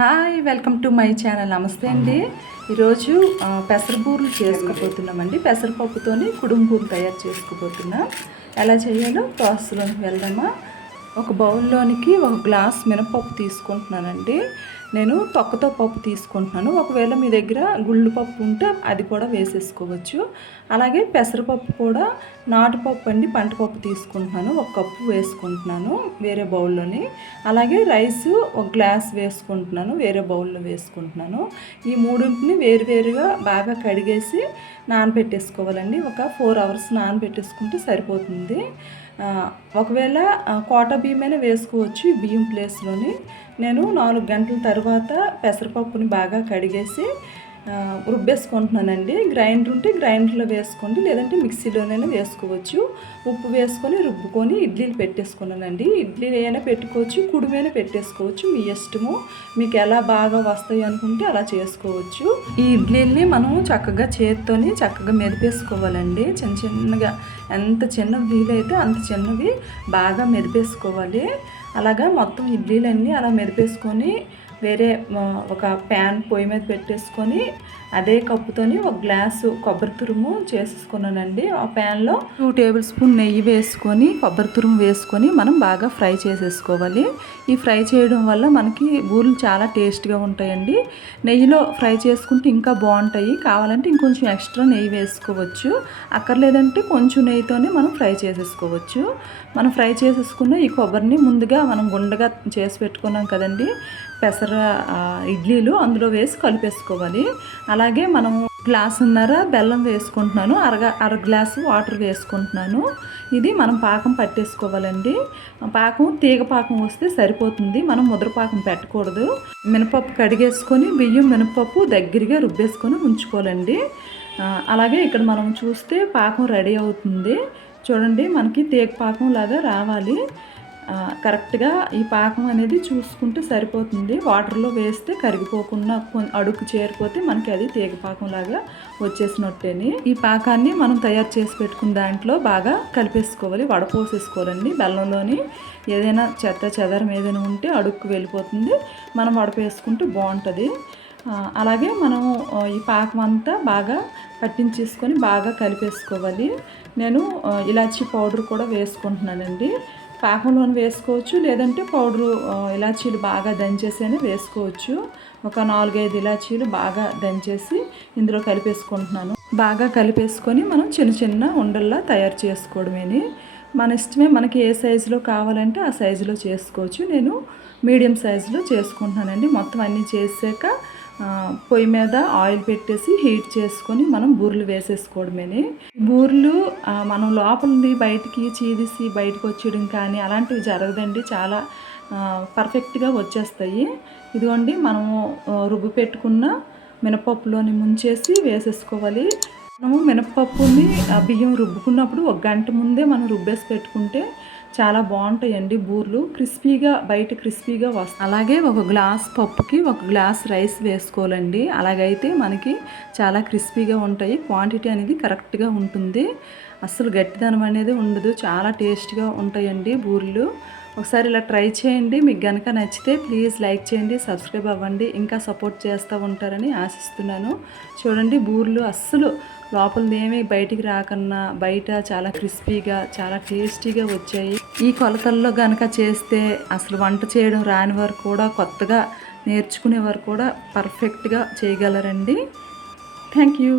Hi, welcome to my channel. నమస్తే అండి. ఈరోజు పెసరబూరలు చేసుకోబోతున్నామండి. పెసరపప్పుతోని కుడుము తయారు చేసుకోబోతున్నాం. ఎలా చేయాలో ప్రాసెస్లోకి వెళ్దామా. ఒక బౌల్లోనికి ఒక గ్లాస్ మినపప్పు తీసుకుంటున్నానండి. నేను తొక్కతో పప్పు తీసుకుంటున్నాను. ఒకవేళ మీ దగ్గర గుళ్ళు పప్పు ఉంటే అది కూడా వేసేసుకోవచ్చు. అలాగే పెసరపప్పు కూడా నాటుపప్పు అండి, పంటపప్పు తీసుకుంటున్నాను. ఒక కప్పు వేసుకుంటున్నాను వేరే బౌల్లోని. అలాగే రైస్ ఒక గ్లాస్ వేసుకుంటున్నాను, వేరే బౌల్లో వేసుకుంటున్నాను. ఈ మూడింటిని వేరువేరుగా బాగా కడిగేసి నానబెట్టేసుకోవాలండి. ఒక 4 అవర్స్ నానబెట్టేసుకుంటే సరిపోతుంది. ఒకవేళ కోటా బియ్యమైనా వేసుకోవచ్చు ఈ బియ్యం ప్లేస్లోని. నేను 4 గంటల తర్వాత పెసరపప్పుని బాగా కడిగేసి రుబ్బేసుకుంటున్నానండి. గ్రైండర్ ఉంటే గ్రైండర్లో వేసుకోండి, లేదంటే మిక్సీలోనైనా వేసుకోవచ్చు. ఉప్పు వేసుకొని రుబ్బుకొని ఇడ్లీలు పెట్టేసుకున్నానండి. ఇడ్లీలు అయినా పెట్టుకోవచ్చు, కుడుమైనా పెట్టేసుకోవచ్చు, మీ ఇష్టము. మీకు ఎలా బాగా వస్తాయి అనుకుంటే అలా చేసుకోవచ్చు. ఈ ఇడ్లీల్ని మనం చక్కగా చేత్తోని చక్కగా మెదిపేసుకోవాలండి. చిన్న చిన్నగా, ఎంత చిన్న వీలైతే అంత చిన్నవి బాగా మెదిపేసుకోవాలి. అలాగా మొత్తం ఇడ్లీలన్నీ అలా మెదిపేసుకొని వేరే ఒక ప్యాన్ పొయ్యి మీద పెట్టేసుకొని అదే కప్పుతోని ఒక గ్లాసు కొబ్బరి తురుము చేసేసుకున్నానండి. ఆ ప్యాన్లో 2 టేబుల్ స్పూన్ నెయ్యి వేసుకొని కొబ్బరి తురుము వేసుకొని మనం బాగా ఫ్రై చేసేసుకోవాలి. ఈ ఫ్రై చేయడం వల్ల మనకి బూరెలు చాలా టేస్ట్గా ఉంటాయండి. నెయ్యిలో ఫ్రై చేసుకుంటే ఇంకా బాగుంటాయి. కావాలంటే ఇంకొంచెం ఎక్స్ట్రా నెయ్యి వేసుకోవచ్చు, అక్కర్లేదంటే కొంచెం నెయ్యితోనే మనం ఫ్రై చేసేసుకోవచ్చు. మనం ఫ్రై చేసేసుకున్న ఈ కొబ్బరిని ముందుగా మనం గుండగా చేసి పెట్టుకున్నాం కదండి పెసర ఇడ్లీలు, అందులో వేసి కలిపేసుకోవాలి. అలాగే మనము గ్లాసున్నర బెల్లం వేసుకుంటున్నాను, అర గ్లాసు వాటర్ వేసుకుంటున్నాను. ఇది మనం పాకం పట్టేసుకోవాలండి. పాకం తీగ పాకం వస్తే సరిపోతుంది, మనం ముద్రపాకం పెట్టకూడదు. మినపప్పు కడిగేసుకొని బియ్యం మినపప్పు దగ్గరగా రుబ్బేసుకొని ఉంచుకోవాలండి. అలాగే ఇక్కడ మనం చూస్తే పాకం రెడీ అవుతుంది. చూడండి, మనకి తీగ పాకం లాగా రావాలి. కరెక్ట్గా ఈ పాకం అనేది చూసుకుంటే సరిపోతుంది. వాటర్లో వేస్తే కరిగిపోకుండా అడుగు చేరిపోతే మనకి అది తీగ పాకం లాగా వచ్చేసినట్టేని. ఈ పాకాన్ని మనం తయారు చేసి పెట్టుకున్న దాంట్లో బాగా కలిపేసుకోవాలి, వడపోసేసుకోవాలండి. బెల్లంలోని ఏదైనా చెదరం ఏదైనా ఉంటే అడుగుకు వెళ్ళిపోతుంది, మనం వడపేసుకుంటే బాగుంటుంది. అలాగే మనం ఈ పాకం అంతా బాగా పట్టించేసుకొని బాగా కలిపేసుకోవాలి. నేను ఇలాచీ పౌడర్ కూడా వేసుకుంటున్నానండి. పాకంలోని వేసుకోవచ్చు, లేదంటే పౌడరు ఇలాచీలు బాగా దంచేసి వేసుకోవచ్చు. ఒక 4-5 ఇలాచీలు బాగా దంచేసి ఇందులో కలిపేసుకుంటున్నాను. బాగా కలిపేసుకొని మనం చిన్న చిన్న ఉండల్లా తయారు చేసుకోవడమేని. మన ఇష్టమే, మనకి ఏ సైజులో కావాలంటే ఆ సైజులో చేసుకోవచ్చు. నేను మీడియం సైజులో చేసుకుంటున్నానండి. మొత్తం అన్నీ చేసాక పొయ్యి మీద ఆయిల్ పెట్టేసి హీట్ చేసుకొని మనం బూరెలు వేసేసుకోవడమేని. బూరెలు మనం లోపలిది బయటికి చీదిసి బయటకు వచ్చేయడం కానీ అలాంటివి జరగదండి. చాలా పర్ఫెక్ట్గా వచ్చేస్తాయి. ఇదిగోండి, మనము రుబ్బు పెట్టుకున్న మినపప్పులోని ముంచేసి వేసేసుకోవాలి. మనము మినపప్పుని బియ్యం రుబ్బుకున్నప్పుడు 1 గంట ముందే మనం రుబ్బేసి పెట్టుకుంటే చాలా బాగుంటాయండి బూరెలు. క్రిస్పీగా, బయట క్రిస్పీగా వస్తాయి. అలాగే ఒక గ్లాస్ పప్పుకి 1 గ్లాస్ రైస్ వేసుకోవాలండి. అలాగైతే మనకి చాలా క్రిస్పీగా ఉంటాయి. క్వాంటిటీ అనేది కరెక్ట్గా ఉంటుంది, అస్సలు గట్టిదనం అనేది ఉండదు. చాలా టేస్ట్గా ఉంటాయండి బూరెలు. ఒకసారి ఇలా ట్రై చేయండి. మీకు కనుక నచ్చితే ప్లీజ్ లైక్ చేయండి, సబ్స్క్రైబ్ అవ్వండి. ఇంకా సపోర్ట్ చేస్తూ ఉంటారని ఆశిస్తున్నాను. చూడండి, బూరెలు అస్సలు లోపలిది ఏమీ బయటికి రాకన్నా బయట చాలా క్రిస్పీగా, చాలా టేస్టీగా వచ్చాయి. ఈ కొలతల్లో కనుక చేస్తే అసలు వంట చేయడం రాని వారు కూడా, కొత్తగా నేర్చుకునేవారు కూడా పర్ఫెక్ట్గా చేయగలరండి. Thank you.